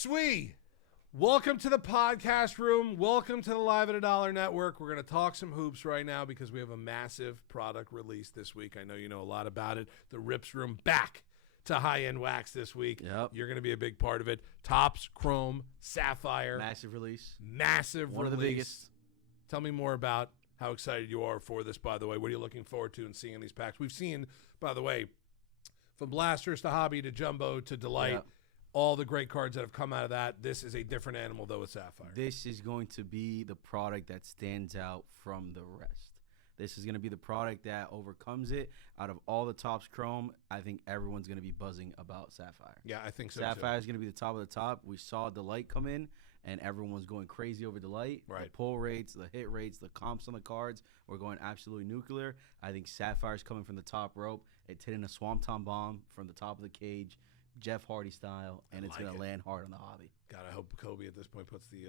Swee, welcome to the podcast room. Welcome to the Live at $1 Network. We're going to talk some hoops right now because we have a massive product release this week. I know you know a lot about it. The Rips Room back to high-end wax this week. Yep. You're going to be a big part of it. Topps Chrome Sapphire. Massive release. Massive One release. of the biggest. Tell me more about how excited you are for this, by the way. What are you looking forward to in seeing these packs? We've seen, by the way, from Blasters to Hobby to Jumbo to Delight, Yep. all the great cards that have come out of that. This is a different animal, though, with Sapphire. This is going to be the product that stands out from the rest. This is going to be the product that overcomes it. Out of all the Topps Chrome, I think everyone's going to be buzzing about Sapphire. Yeah, I think so, Sapphire too. is going to be the top of the top. We saw Delight come in, and everyone was going crazy over Delight. Right. The pull rates, the hit rates, the comps on the cards were going absolutely nuclear. I think Sapphire's coming from the top rope. It's hitting a Swanton bomb from the top of the cage, Jeff Hardy style, and it's going to land hard on the hobby. God, I hope Kobe at this point puts the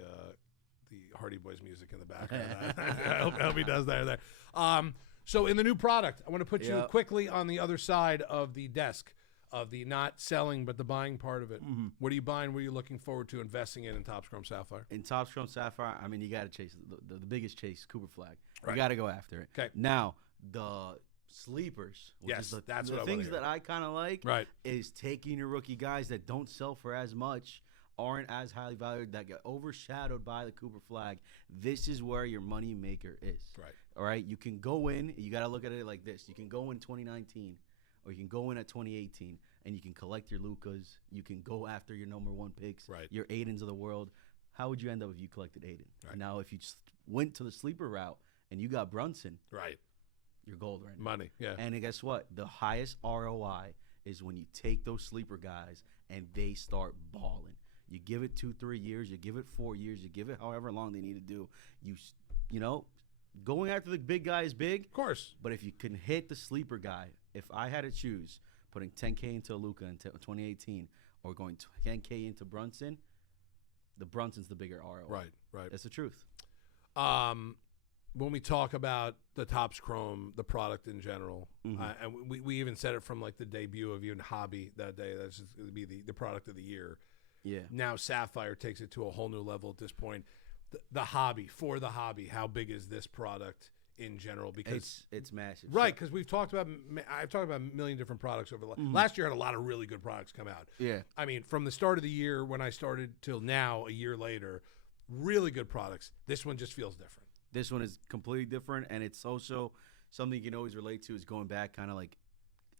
Hardy Boys music in the background. I hope he does that there. So in the new product, I want to put you quickly on the other side of the desk of the not selling but the buying part of it. Mm-hmm. What are you buying? What are you looking forward to investing in Topps Chrome Sapphire? In Topps Chrome Sapphire, I mean, you got to chase the biggest chase, Cooper Flag. Right. You got to go after it. Okay. Now, the sleepers, which Yes, is that's the what I things wanna hear. that I kind of like, Right. is taking your rookie guys that don't sell for as much, aren't as highly valued, that get overshadowed by the Cooper Flag. This is where your money maker is. Right. All right. You can go in. You got to look at it like this. You can go in 2019, or you can go in at 2018, and you can collect your Lucas. You can go after your number one picks. Right. Your Aidens of the world. How would you end up if you collected Aiden? Right. Now, if you just went to the sleeper route and you got Brunson, Right. you're gold right now. Money, yeah. And guess what? The highest ROI is when you take those sleeper guys and they start balling. You give it 2-3 years, you give it 4 years, you give it however long they need to do. You know, going after the big guy is big. Of course. But if you can hit the sleeper guy, if I had to choose putting 10K into Luka in 2018 or going 10K into Brunson, the Brunson's the bigger ROI. Right. That's the truth. When we talk about the Topps Chrome, the product in general, and we even said it from like the debut of even Hobby that day, that's just going to be the product of the year. Yeah. Now Sapphire takes it to a whole new level at this point. The hobby, for the hobby, how big is this product in general? Because It's massive. right, because I've talked about a million different products over the last year. Had a lot of really good products come out. Yeah. I mean, from the start of the year when I started till now, a year later, really good products. This one just feels different. This one is completely different, and it's also something you can always relate to is going back kind of like,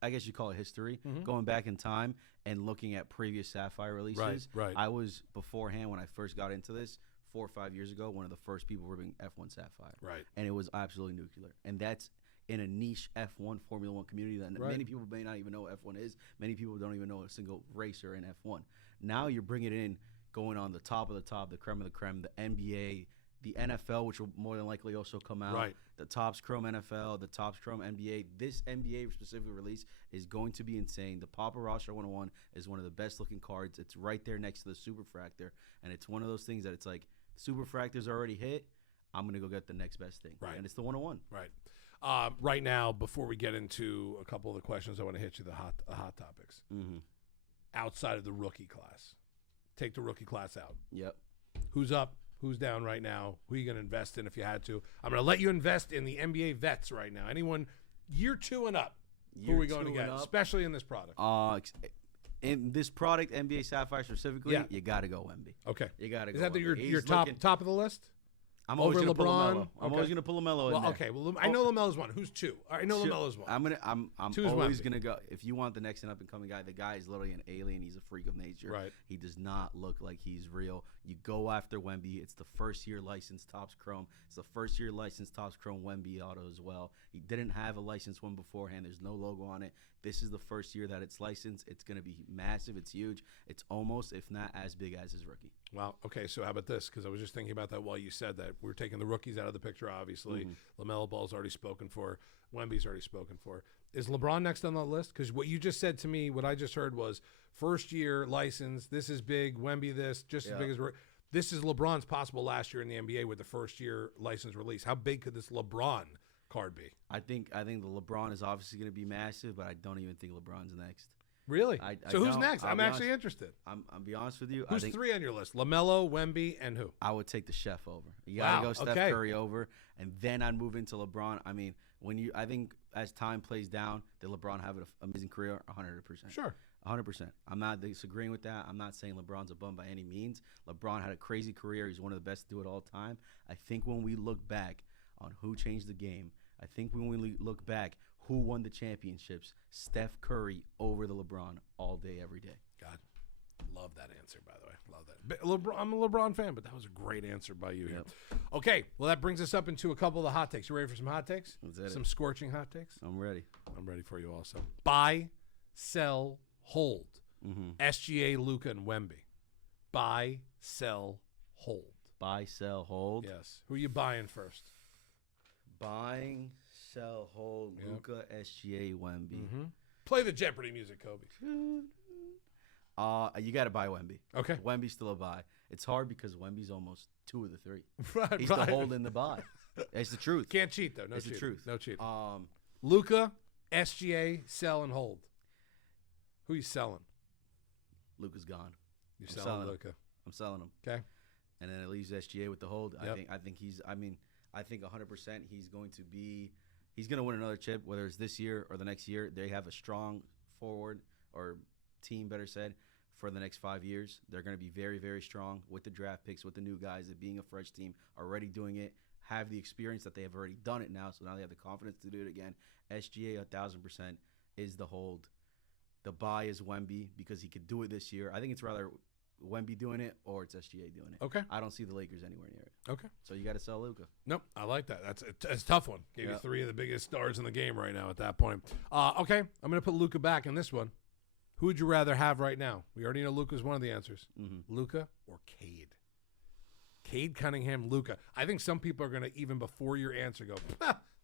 I guess you call it history, going back in time and looking at previous Sapphire releases. Right. I was, beforehand, when I first got into this, 4 or 5 years ago, one of the first people ripping F1 Sapphire. Right. And it was absolutely nuclear. And that's in a niche F1 Formula 1 community that many people may not even know what F1 is. Many people don't even know a single racer in F1. Now you're bringing it in, going on the top of the top, the creme of the creme, the NBA, the NFL, which will more than likely also come out. Right. The Topps Chrome NFL, the Topps Chrome NBA. This NBA specific release is going to be insane. The Papa Roster 101 is one of the best looking cards. It's right there next to the Super Fractor. And it's one of those things that it's like, Super Fractor's already hit. I'm going to go get the next best thing. Right. And it's the 101. Right. Right now, before we get into a couple of the questions, I want to hit you the hot topics. Mm-hmm. Outside of the rookie class. Take the rookie class out. Yep. Who's up? Who's down right now? Who are you going to invest in if you had to? I'm going to let you invest in the NBA vets right now. Anyone year 2 and up, who are we going to get? Especially in this product. In this product, NBA Sapphire specifically, Yeah. you got to go Wemby. Okay. You got to go. Is that Wemby. your top of the list? I'm always over going to pull LeBron? LaMelo. I'm Okay. always going to pull LaMelo in Well, there. okay. Well, I know LaMelo's one. Who's 2? I know LaMelo's one. I'm Two's always Wemby. gonna go. If you want the next and up and coming guy, the guy is literally an alien. He's a freak of nature. Right. He does not look like he's real. You go after Wemby. It's the first year licensed Topps Chrome. It's the first year licensed Topps Chrome Wemby auto as well. He didn't have a licensed one beforehand. There's no logo on it. This is the first year that it's licensed. It's gonna be massive. It's huge. It's almost, if not as big as his rookie. Wow. Okay. So how about this? Because I was just thinking about that while you said that. We're taking the rookies out of the picture, obviously. LaMelo Ball's already spoken for. Wemby's already spoken for. Is LeBron next on that list? Because what you just said to me, what I just heard was first year license. This is big. Wemby, this just as big as. This is LeBron's possible last year in the NBA with the first year license release. How big could this LeBron card be? I think the LeBron is obviously going to be massive, but I don't even think LeBron's next. Really? So who's don't. next? I'll I'm be actually honest. interested. I'll be honest with you. Who's I think 3 on your list? LaMelo, Wemby, and who? I would take the chef over. You gotta Wow, go Steph okay. Curry over, and then I'd move into LeBron. I mean, I think as time plays down, that LeBron have an amazing career, 100%. Sure. 100%. I'm not disagreeing with that. I'm not saying LeBron's a bum by any means. LeBron had a crazy career. He's one of the best to do it all time. I think when we look back on who changed the game, I think when we look back, who won the championships, Steph Curry over the LeBron all day, every day. God, love that answer, by the way. Love that. I'm a LeBron fan, but that was a great answer by you here. Okay, well, that brings us up into a couple of the hot takes. You ready for some hot takes? Some scorching hot takes? I'm ready. I'm ready for you also. Buy, sell, hold. SGA, Luka, and Wemby. Buy, sell, hold. Buy, sell, hold. Yes. Who are you buying first? Buying, sell, hold. Yep. Luka, SGA, Wemby. Play the Jeopardy music, Kobe. You got to buy Wemby. Okay. Wemby's still a buy. It's hard because Wemby's almost 2 of the 3. Right, He's the hold in the buy. It's the truth. Can't cheat, though. No It's cheating. the truth. No cheating. Luka, SGA, sell and hold. Who you selling? Luka's gone. You're I'm selling selling him. Luka. I'm selling him. Okay. And then it leaves SGA with the hold. Yep. I think he's. I think 100% he's going to be. He's going to win another chip, whether it's this year or the next year. They have a strong forward or team, better said, for the next 5 years. They're going to be very, very strong with the draft picks, with the new guys, it being a fresh team, already doing it, have the experience that they have already done it now, so now they have the confidence to do it again. SGA 1,000% is the hold. The buy is Wemby because he could do it this year. I think it's rather Wemby doing it or it's SGA doing it. Okay. I don't see the Lakers anywhere near it. Okay. So you got to sell Luka. Nope. I like that. That's a tough one. Gave you 3 of the biggest stars in the game right now at that point. Okay. I'm going to put Luka back in this one. Who would you rather have right now? We already know Luka's one of the answers. Luka or Cade? Cade Cunningham, Luka. I think some people are going to, even before your answer, go,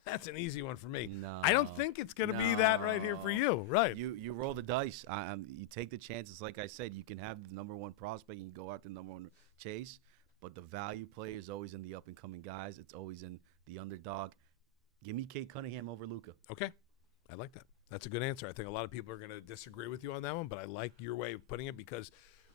that's an easy one for me. No. I don't think it's going to be that right here for you. Right. You roll the dice. You take the chances. Like I said, you can have the number 1 prospect and you go after the number 1 chase, but the value play is always in the up-and-coming guys. It's always in the underdog. Give me Cade Cunningham over Luka. Okay. I like that. That's a good answer. I think a lot of people are going to disagree with you on that one, but I like your way of putting it because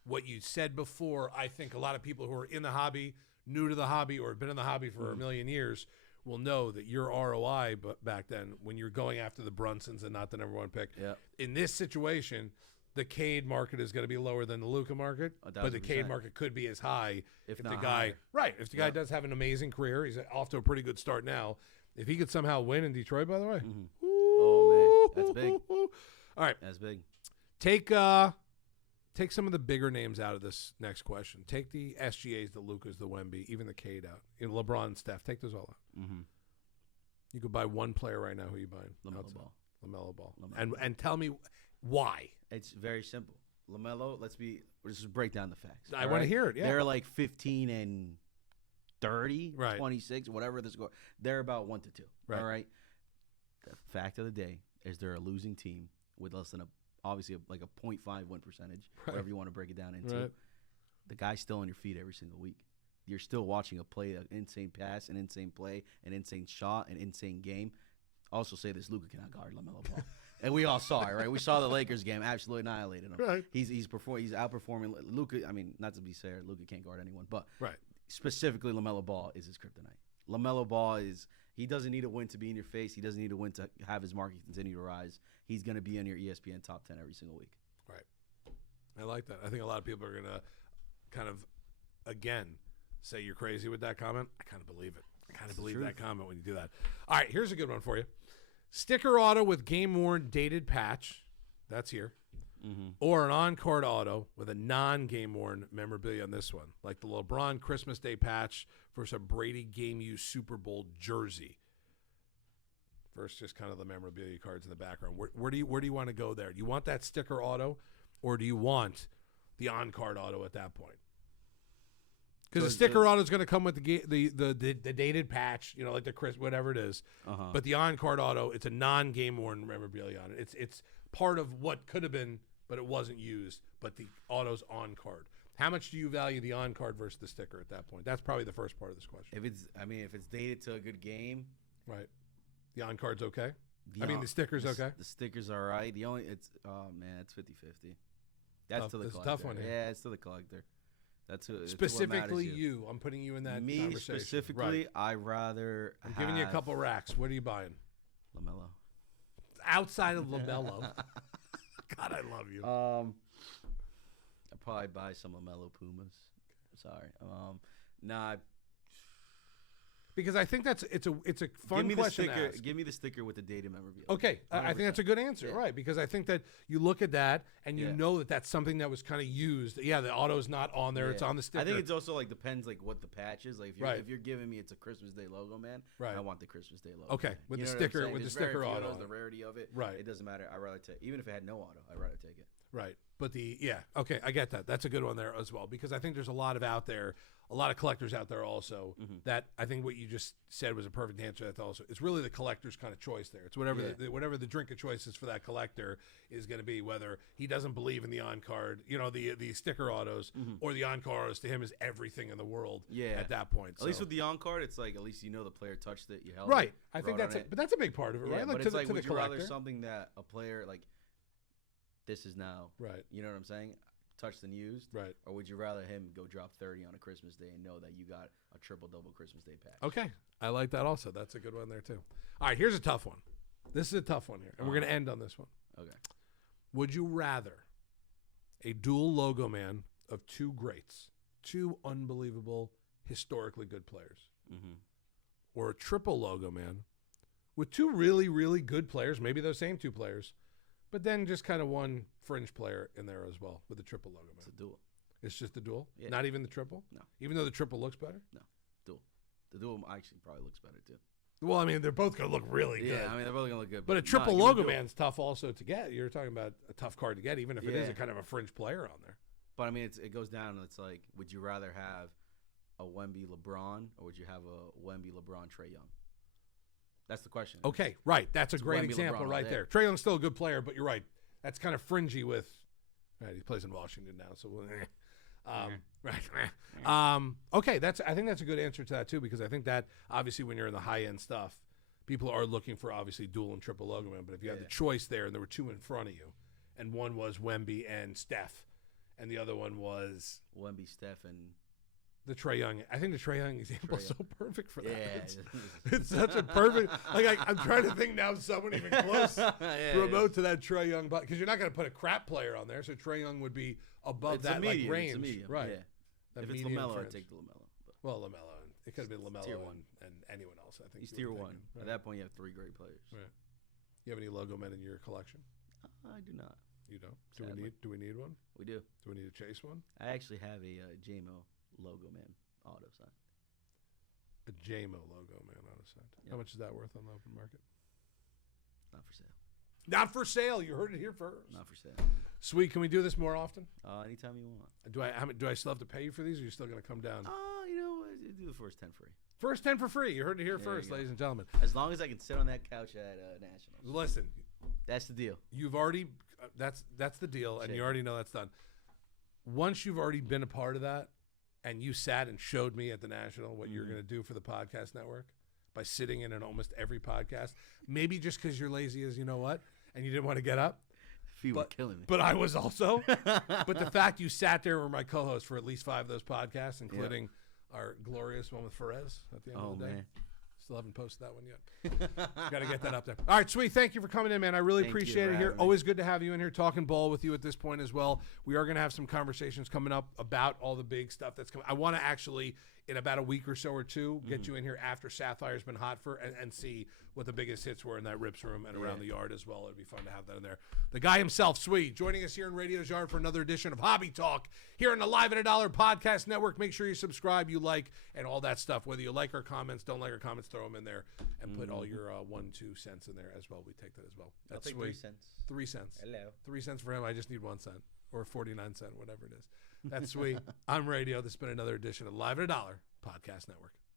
what you said before, I think a lot of people who are in the hobby, new to the hobby, or have been in the hobby for a million years will know that your ROI back then, when you're going after the Brunsons and not the number 1 pick, in this situation, the Cade market is going to be lower than the Luka market, but the Cade market could be as high if the guy, if the guy does have an amazing career. He's off to a pretty good start now. If he could somehow win in Detroit, by the way. Oh, man. That's big. All right. That's big. Take some of the bigger names out of this next question. Take the SGAs, the Lukas, the Wemby, even the Cade out. LeBron and Steph. Take those all out. You could buy one player right now. Who are you buying? LaMelo Ball. LaMelo Ball. And tell me why. It's very simple. LaMelo, let's just break down the facts. I want to hear it. Yeah. They're like 15 and 30, right. 26, whatever the score. They're about 1 to 2. Right. All right. The fact of the day is they're a losing team with less than obviously like a 0.5 win percentage, whatever you want to break it down into. Right. The guy's still on your feet every single week. You're still watching a play, an insane pass, an insane play, an insane shot, an insane game. Also say this, Luka cannot guard LaMelo Ball. And we all saw it, right? We saw the Lakers game, absolutely annihilated him. Right. He's outperforming Luka. I mean, not to be fair, Luka can't guard anyone, but right. Specifically LaMelo Ball is his kryptonite. LaMelo Ball he doesn't need a win to be in your face. He doesn't need a win to have his market continue to rise. He's going to be in your ESPN top 10 every single week. Right. I like that. I think a lot of people are going to kind of, again, say you're crazy with that comment. I kind of believe it. I kind of believe that comment when you do that. All right, here's a good one for you. Sticker auto with game-worn dated patch. That's here. Or an on-card auto with a non-game-worn memorabilia on this one, like the LeBron Christmas Day patch versus a Brady game-used Super Bowl jersey. Versus just kind of the memorabilia cards in the background. Where do you want to go there? Do you want that sticker auto, or do you want the on-card auto at that point? Because the sticker auto is going to come with the dated patch, like the Chris whatever it is. But the on-card auto, it's a non-game-worn memorabilia on it. It's part of what could have been, but it wasn't used. But the auto's on-card. How much do you value the on-card versus the sticker at that point? That's probably the first part of this question. If it's dated to a good game, right? The on-card's okay. I mean, the sticker's okay. The sticker's all right. The only it's it's 50-50. That's to the It's a collector. tough one here. Yeah, it's to the collector. That's who, Specifically it's you. I'm putting you in that Me conversation. specifically, Right. I rather. I'm giving you a couple racks. What are you buying? LaMelo. Outside of LaMelo. God, I love you. I'll probably buy some LaMelo Pumas. Sorry. Nah. Because I think it's a fun question to ask. Give me the sticker with the data memorabilia. Okay, I think that's a good answer, Yeah. right? Because I think that you look at that and you know that that's something that was kind of used. Yeah, the auto's not on there; it's on the sticker. I think it's also like depends like what the patch is. Like if you're giving me it's a Christmas Day logo, man. Right. I want the Christmas Day logo. Okay, man. with You the know what I'm sticker, saying? with the There's very sticker few auto. of those, the rarity of it. Right. It doesn't matter. I'd rather take even if it had no auto. I'd rather take it. Right. But okay, I get that. That's a good one there as well because I think there's a lot of collectors out there also that I think what you just said was a perfect answer. That's also it's really the collector's kind of choice there. It's whatever whatever the drink of choice is for that collector is going to be, whether he doesn't believe in the on card, the sticker autos or the on card autos to him is everything in the world. Yeah. At that point, at least with the on card, it's like at least the player touched it. You held right. it. I think that's but that's a big part of it, right? But it's like would the you rather collector. something that a player like this is now right? You know what I'm saying? Touched and used, right? Or would you rather him go drop 30 on a Christmas Day and know that you got a triple-double Christmas Day pack? Okay, I like that also. That's a good one there too. All right, here's a tough one. This is a tough one here, and we're going to end on this one. Okay. Would you rather a dual logo man of two greats, two unbelievable, historically good players, or a triple logo man with two really, really good players, maybe those same two players, but then just kind of one fringe player in there as well with the triple logo man? It's a duel. It's just the duel? Yeah. Not even the triple? No. Even though the triple looks better? No. Duel. The duel actually probably looks better too. Well, I mean, they're both going to look really good. Yeah, I mean, they're both going to look good. But a triple logo man's tough also to get. You're talking about a tough card to get, even if it is a kind of a fringe player on there. But, I mean, it goes down. It's like, would you rather have a Wemby LeBron or would you have a Wemby LeBron Trae Young? That's the question. Okay, right. That's a great Wemby, example LeBron right there. Trae Young's still a good player, but you're right. That's kind of fringy with right, he plays in Washington now, so right. Okay, I think that's a good answer to that too, because I think that obviously when you're in the high end stuff, people are looking for obviously dual and triple logo man. But if you had the choice there and there were two in front of you, and one was Wemby and Steph, and the other one was Wemby, Steph, and the Trae Young. I think the Trae Young example is so perfect for that. Yeah, it's such a perfect. Like I'm trying to think now of someone even close, remote to that Trae Young, because you're not going to put a crap player on there. So Trae Young would be above it's that medium, like range, it's a medium, right? Yeah. If it's LaMelo, I'd take the LaMelo. But well, LaMelo. It could have been LaMelo tier one. and anyone else. I think he's tier one. Right. At that point, you have three great players. Right. You have any logo men in your collection? I do not. You don't. Sadly. Do we need one? We do. Do we need to chase one? I actually have a JMO logo man auto sign. A JMO logo man auto sign. Yep. How much is that worth on the open market? Not for sale. Not for sale. You heard it here first. Not for sale. Sweet. Can we do this more often? Anytime you want. Do I still have to pay you for these, or are you still going to come down? You know what? Do the first 10 free. First 10 for free. You heard it here first, go. ladies and gentlemen. As long as I can sit on that couch at Nationals. Listen, that's the deal. You've already that's the deal, and you already know that's done. Once you've already been a part of that, and you sat and showed me at the National what you're going to do for the podcast network by sitting in on almost every podcast, maybe just because you're lazy as you know what, and you didn't want to get up. You were killing me. But I was also. But the fact you sat there were my co-host for at least 5 of those podcasts, including our glorious one with Perez at the end of the day. Man. Still haven't posted that one yet. Got to get that up there. All right, Sweet. Thank you for coming in, man. I really appreciate it here. Always good to have you in here talking ball with you at this point as well. We are going to have some conversations coming up about all the big stuff that's coming. I want to actually, in about a week or so or two, get you in here after Sapphire's been hot and see what the biggest hits were in that Rips room and around the yard as well. It'd be fun to have that in there. The guy himself, Sweet, joining us here in Radio's Yard for another edition of Hobby Talk here on the Live at $1 Podcast Network. Make sure you subscribe, you like, and all that stuff. Whether you like our comments, don't like our comments, throw them in there and put all your 1-2 cents in there as well. We take that as well. That's I'll take Sweet. 3 cents. 3 cents. Hello. 3 cents for him. I just need 1 cent or 49 cent, whatever it is. That's Sweet. I'm Radio. This has been another edition of Live at $1 Podcast Network.